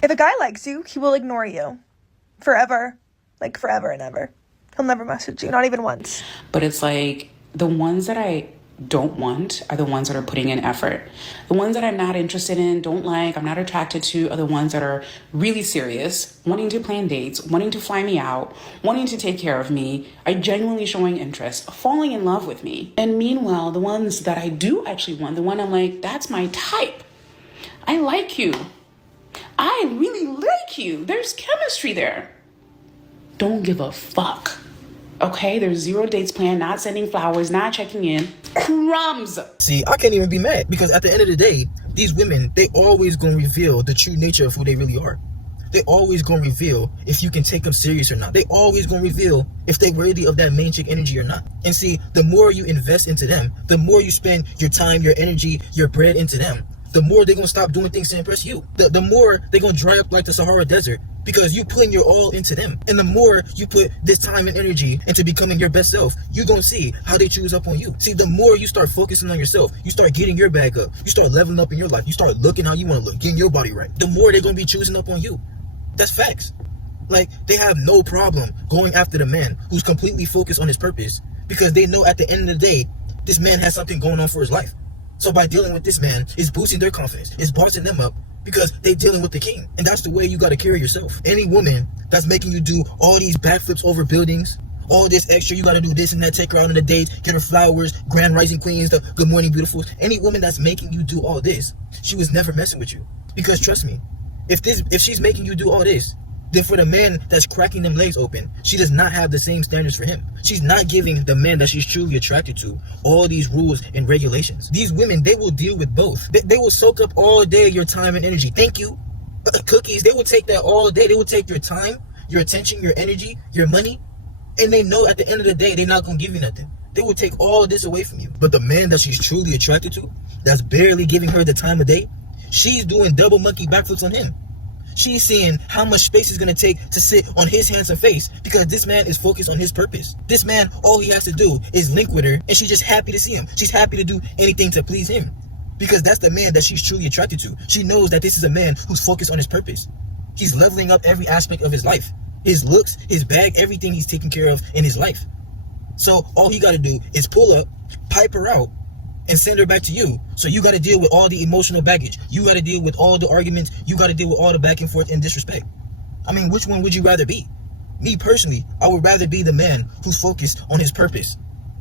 If a guy likes you, he will ignore you forever, like forever and ever. He'll never message you, not even once. But it's like the ones that I don't want are the ones that are putting in effort. The ones that I'm not interested in, don't like, I'm not attracted to, are the ones that are really serious, wanting to plan dates, wanting to fly me out, wanting to take care of me, are genuinely showing interest, falling in love with me. And meanwhile, the ones that I do actually want, the one I'm like, that's my type. I like you. I really like you. There's chemistry there. Don't give a fuck. Okay, there's 0 dates planned, not sending flowers, not checking in. Crumbs. See, I can't even be mad because at the end of the day, these women, they always gonna reveal the true nature of who they really are. They always gonna reveal if you can take them serious or not. They always gonna reveal if they worthy of that main chick energy or not. And see, the more you invest into them, the more you spend your time, your energy, your bread into them, the more they're gonna stop doing things to impress you. The more they're gonna dry up like the Sahara Desert because you putting your all into them. And the more you put this time and energy into becoming your best self, you're gonna see how they choose up on you. See, the more you start focusing on yourself, you start getting your bag up, you start leveling up in your life, you start looking how you wanna look, getting your body right, the more they're gonna be choosing up on you. That's facts. Like, they have no problem going after the man who's completely focused on his purpose because they know at the end of the day, this man has something going on for his life. So by dealing with this man, it's boosting their confidence, it's bossing them up because they're dealing with the king. And that's the way you got to carry yourself. Any woman that's making you do all these backflips over buildings, all this extra, you got to do this and that, take her out on a date, get her flowers, grand rising queens, the good morning beautifuls. Any woman that's making you do all this, she was never messing with you. Because trust me, if she's making you do all this, then for the man that's cracking them legs open, she does not have the same standards for him. She's not giving the man that she's truly attracted to all these rules and regulations. These women, they will deal with both. They will soak up all day your time and energy. Thank you. Cookies, they will take that all day. They will take your time, your attention, your energy, your money. And they know at the end of the day, they're not going to give you nothing. They will take all this away from you. But the man that she's truly attracted to, that's barely giving her the time of day, she's doing double monkey backflips on him. She's seeing how much space it's going to take to sit on his handsome face because this man is focused on his purpose. This man, all he has to do is link with her and she's just happy to see him. She's happy to do anything to please him because that's the man that she's truly attracted to. She knows that this is a man who's focused on his purpose. He's leveling up every aspect of his life. His looks, his bag, everything he's taking care of in his life. So all he got to do is pull up, pipe her out, and send her back to you. So you got to deal with all the emotional baggage. You got to deal with all the arguments. You got to deal with all the back and forth and disrespect. I mean, which one would you rather be? Me personally, I would rather be the man who's focused on his purpose.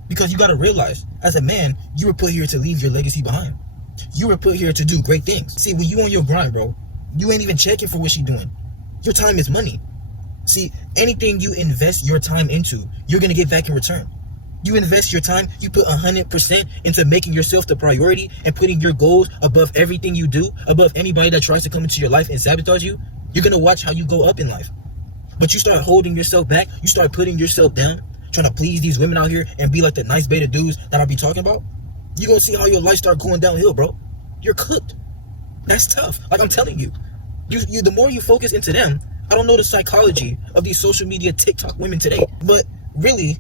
Because you got to realize, as a man, you were put here to leave your legacy behind. You were put here to do great things. See, when you on your grind, bro, you ain't even checking for what she doing. Your time is money. See, anything you invest your time into, you're going to get back in return. You invest your time, you put 100% into making yourself the priority and putting your goals above everything you do, above anybody that tries to come into your life and sabotage you, you're going to watch how you go up in life. But you start holding yourself back, you start putting yourself down, trying to please these women out here and be like the nice beta dudes that I be talking about, you're going to see how your life start going downhill, bro. You're cooked. That's tough. Like I'm telling you, the more you focus into them, I don't know the psychology of these social media TikTok women today, but really,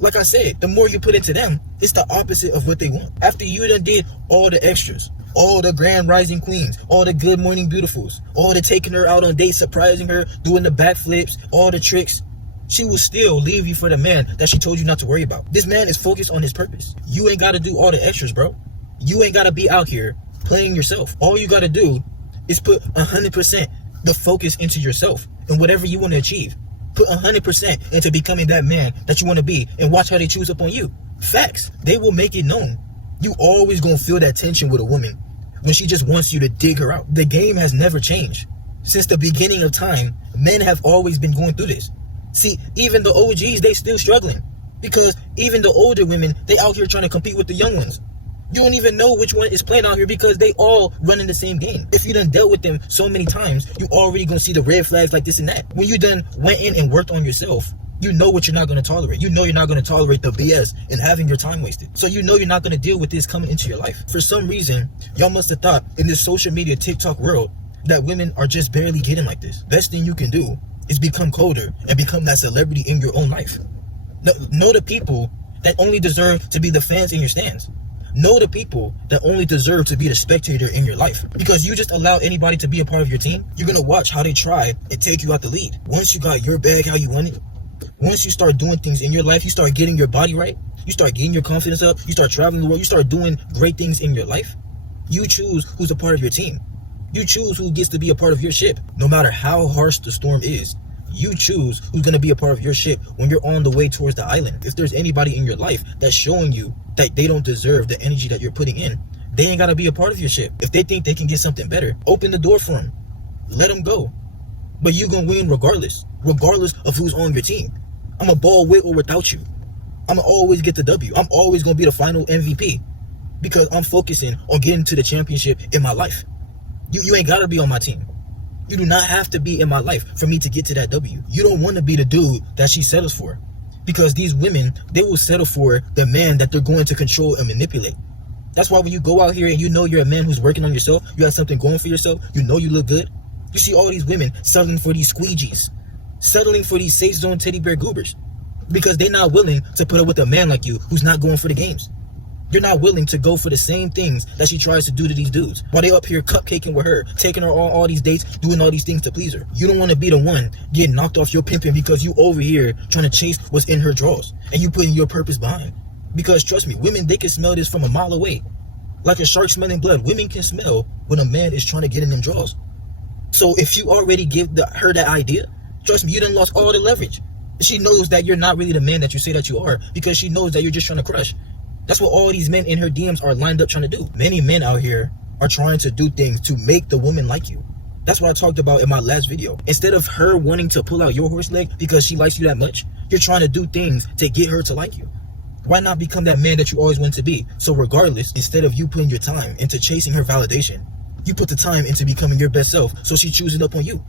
like I said, the more you put into them, it's the opposite of what they want. After you done did all the extras, all the grand rising queens, all the good morning beautifuls, all the taking her out on dates, surprising her, doing the backflips, all the tricks, she will still leave you for the man that she told you not to worry about. This man is focused on his purpose. You ain't got to do all the extras, bro. You ain't got to be out here playing yourself. All you got to do is put 100% the focus into yourself and whatever you want to achieve. Put 100% into becoming that man that you want to be and watch how they choose up on you. Facts. They will make it known. You always gonna feel that tension with a woman when she just wants you to dig her out. The game has never changed. Since the beginning of time, men have always been going through this. See, even the OGs, they still struggling because even the older women, they out here trying to compete with the young ones. You don't even know which one is playing out here because they all running the same game. If you done dealt with them so many times, you already gonna see the red flags like this and that. When you done went in and worked on yourself, you know what you're not gonna tolerate. You know you're not gonna tolerate the BS and having your time wasted. So you know you're not gonna deal with this coming into your life. For some reason, y'all must have thought in this social media TikTok world that women are just barely getting like this. Best thing you can do is become colder and become that celebrity in your own life. Know the people that only deserve to be the fans in your stands. Know the people that only deserve to be the spectator in your life. Because you just allow anybody to be a part of your team, you're gonna watch how they try and take you out the lead. Once you got your bag how you want it, once you start doing things in your life, you start getting your body right, you start getting your confidence up, you start traveling the world, you start doing great things in your life, you choose who's a part of your team. You choose who gets to be a part of your ship. No matter how harsh the storm is, you choose who's going to be a part of your ship when you're on the way towards the island. If there's anybody in your life that's showing you that they don't deserve the energy that you're putting in, they ain't got to be a part of your ship. If they think they can get something better, open the door for them. Let them go. But you going to win regardless of who's on your team. I'm a ball with or without you. I'm going to always get the W. I'm always going to be the final MVP because I'm focusing on getting to the championship in my life. You ain't got to be on my team. You do not have to be in my life for me to get to that W. You don't want to be the dude that she settles for. Because these women, they will settle for the man that they're going to control and manipulate. That's why when you go out here and you know you're a man who's working on yourself, you have something going for yourself, you know you look good, you see all these women settling for these squeegees, settling for these safe zone teddy bear goobers. Because they're not willing to put up with a man like you who's not going for the games. You're not willing to go for the same things that she tries to do to these dudes. While they up here cupcaking with her, taking her on all these dates, doing all these things to please her. You don't want to be the one getting knocked off your pimping because you over here trying to chase what's in her drawers. And you putting your purpose behind. Because trust me, women, they can smell this from a mile away. Like a shark smelling blood. Women can smell when a man is trying to get in them drawers. So if you already give her that idea, trust me, you done lost all the leverage. She knows that you're not really the man that you say that you are because she knows that you're just trying to crush. That's what all these men in her DMs are lined up trying to do. Many men out here are trying to do things to make the woman like you. That's what I talked about in my last video. Instead of her wanting to pull out your horse leg because she likes you that much, you're trying to do things to get her to like you. Why not become that man that you always wanted to be? So regardless, instead of you putting your time into chasing her validation, you put the time into becoming your best self, so she chooses up on you.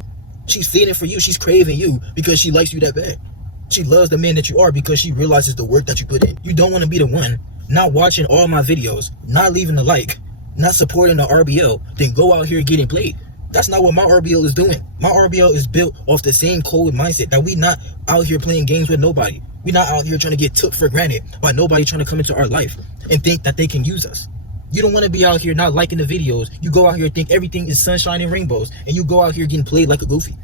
She's feeding for you, she's craving you because she likes you that bad. She loves the man that you are because she realizes the work that you put in. You don't want to be the one not watching all my videos, not leaving a like, not supporting the RBL, then go out here getting played. That's not what my RBL is doing. My RBL is built off the same cold mindset that we not out here playing games with nobody. We not out here trying to get took for granted by nobody trying to come into our life and think that they can use us. You don't want to be out here not liking the videos. You go out here and think everything is sunshine and rainbows, and you go out here getting played like a goofy.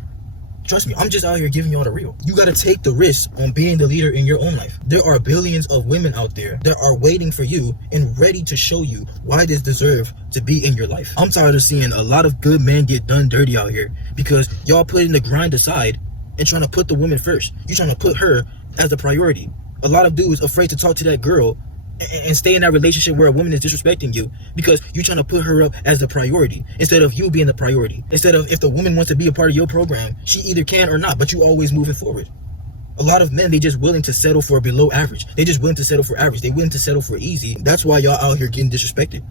Trust me, I'm just out here giving y'all the real. You got to take the risk on being the leader in your own life. There are billions of women out there that are waiting for you and ready to show you why they deserve to be in your life. I'm tired of seeing a lot of good men get done dirty out here because y'all putting the grind aside and trying to put the woman first. You're trying to put her as the priority. A lot of dudes afraid to talk to that girl and stay in that relationship where a woman is disrespecting you because you're trying to put her up as the priority instead of you being the priority. Instead of if the woman wants to be a part of your program, she either can or not, but you always moving forward. A lot of men, they just willing to settle for below average. They just willing to settle for average. They willing to settle for easy. That's why y'all out here getting disrespected.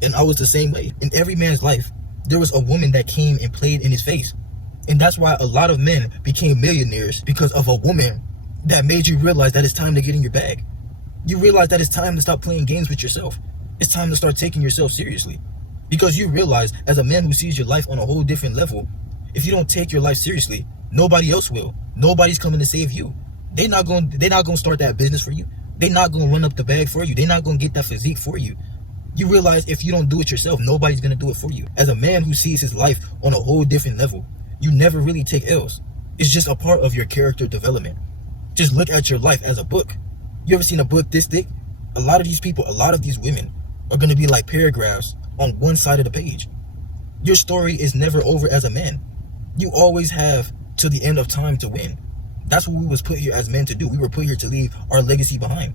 And I was the same way. In every man's life, there was a woman that came and played in his face. And that's why a lot of men became millionaires, because of a woman that made you realize that it's time to get in your bag. You realize that it's time to stop playing games with yourself. It's time to start taking yourself seriously. Because you realize, as a man who sees your life on a whole different level, if you don't take your life seriously, nobody else will. Nobody's coming to save you. They're not going to start that business for you. They're not going to run up the bag for you. They're not going to get that physique for you. You realize if you don't do it yourself, nobody's going to do it for you. As a man who sees his life on a whole different level, you never really take L's. It's just a part of your character development. Just look at your life as a book. You ever seen a book this thick? A lot of these people, a lot of these women are going to be like paragraphs on one side of the page. Your story is never over as a man. You always have till the end of time to win. That's what we was put here as men to do. We were put here to leave our legacy behind.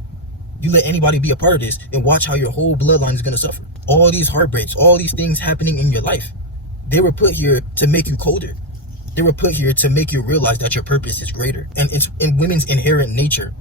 You let anybody be a part of this and watch how your whole bloodline is going to suffer. All these heartbreaks, all these things happening in your life, they were put here to make you colder. They were put here to make you realize that your purpose is greater. And it's in women's inherent nature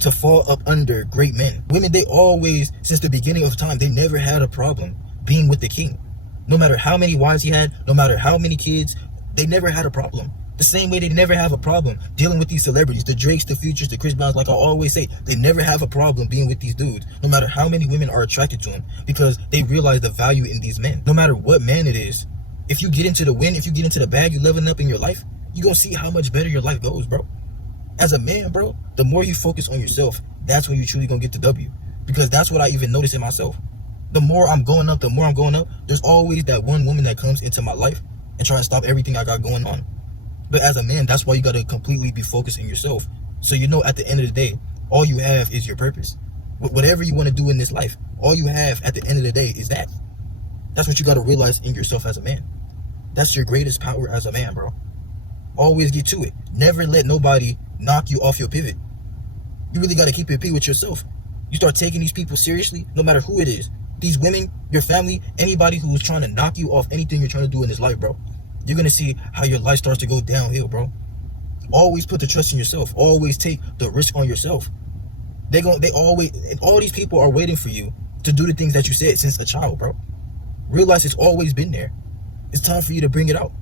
to fall up under great men. Women, they always, since the beginning of time, they never had a problem being with the king. No matter how many wives he had, no matter how many kids, they never had a problem. The same way they never have a problem dealing with these celebrities, the Drakes, the Futures, the Chris Browns. Like I always say, they never have a problem being with these dudes, no matter how many women are attracted to them, because they realize the value in these men. No matter what man it is, if you get into the win, if you get into the bag, you leveling up in your life, you're gonna see how much better your life goes, bro. As a man, bro, the more you focus on yourself, that's when you truly gonna get the W. Because that's what I even noticed in myself. The more I'm going up, there's always that one woman that comes into my life and try to stop everything I got going on. But as a man, that's why you got to completely be focused in yourself. So you know, at the end of the day, all you have is your purpose. Whatever you want to do in this life, all you have at the end of the day is that. That's what you got to realize in yourself as a man. That's your greatest power as a man, bro. Always get to it. Never let nobody knock you off your pivot. You really got to keep it P with yourself. You start taking these people seriously, no matter who it is. These women, your family, anybody who is trying to knock you off anything you're trying to do in this life, bro. You're going to see how your life starts to go downhill, bro. Always put the trust in yourself. Always take the risk on yourself. All these people are waiting for you to do the things that you said since a child, bro. Realize it's always been there. It's time for you to bring it out.